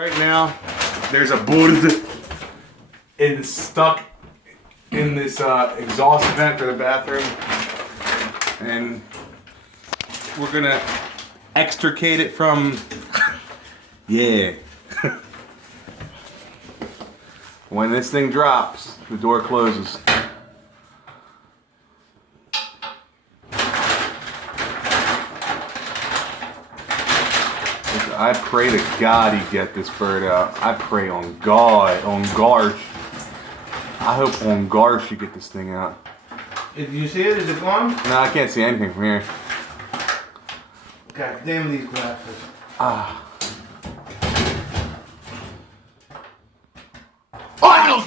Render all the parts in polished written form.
Right now, there's a bird stuck in this exhaust vent for the bathroom, and we're gonna extricate it from. Yeah. When this thing drops, the door closes. I pray to God he get this bird out. I pray on God, on Garsh. I hope on Garsh you get this thing out. Did you see it? Is it gone? No, I can't see anything from here. God damn these glasses. Ah. Oh!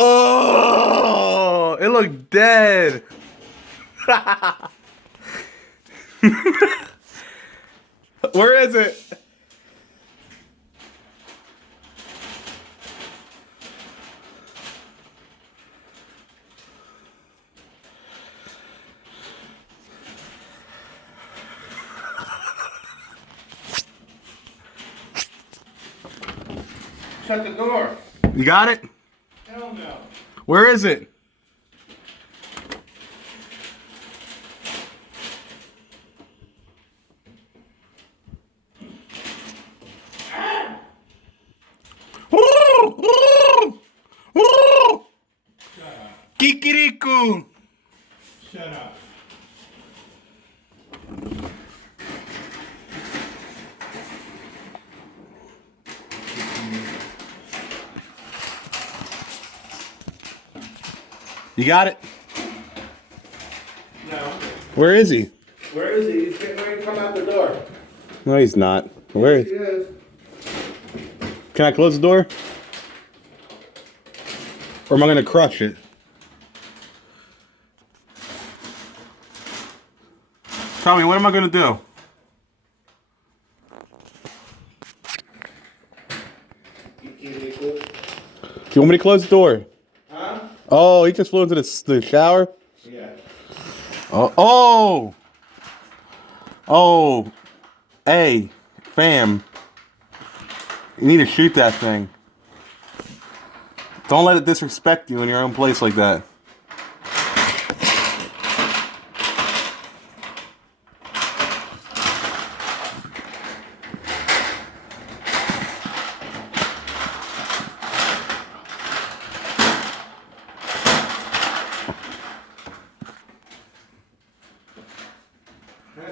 Oh, it looked dead. Where is it? Shut the door. You got it? Hell no. Where is it? Kikiriku! Shut up. You got it? No. Where is he? Where is he? He's getting ready to come out the door. No, he's not. Where He is? is. Can I close the door? Or am I gonna crush it? Tell me, what am I gonna do? Do you want me to close the door? Huh? Oh, he just flew into the shower? Yeah. Oh! Oh! Hey, fam. You need to shoot that thing. Don't let it disrespect you in your own place like that.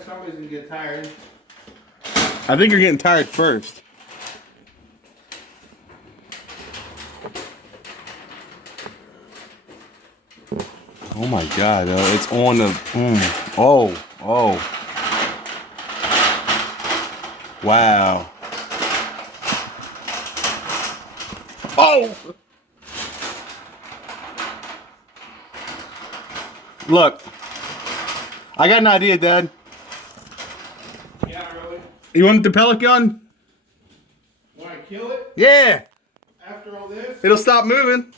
Somebody's gonna get tired. I think you're getting tired first. Oh my God, it's on the, oh. Wow. Oh! Look, I got an idea, Dad. Yeah, really? You want the pellet gun? Want to kill it Yeah. after all this? It'll stop moving.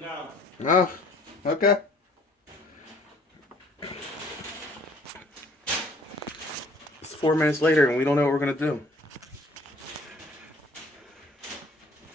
No. Oh, okay. It's 4 minutes later and we don't know what we're gonna do.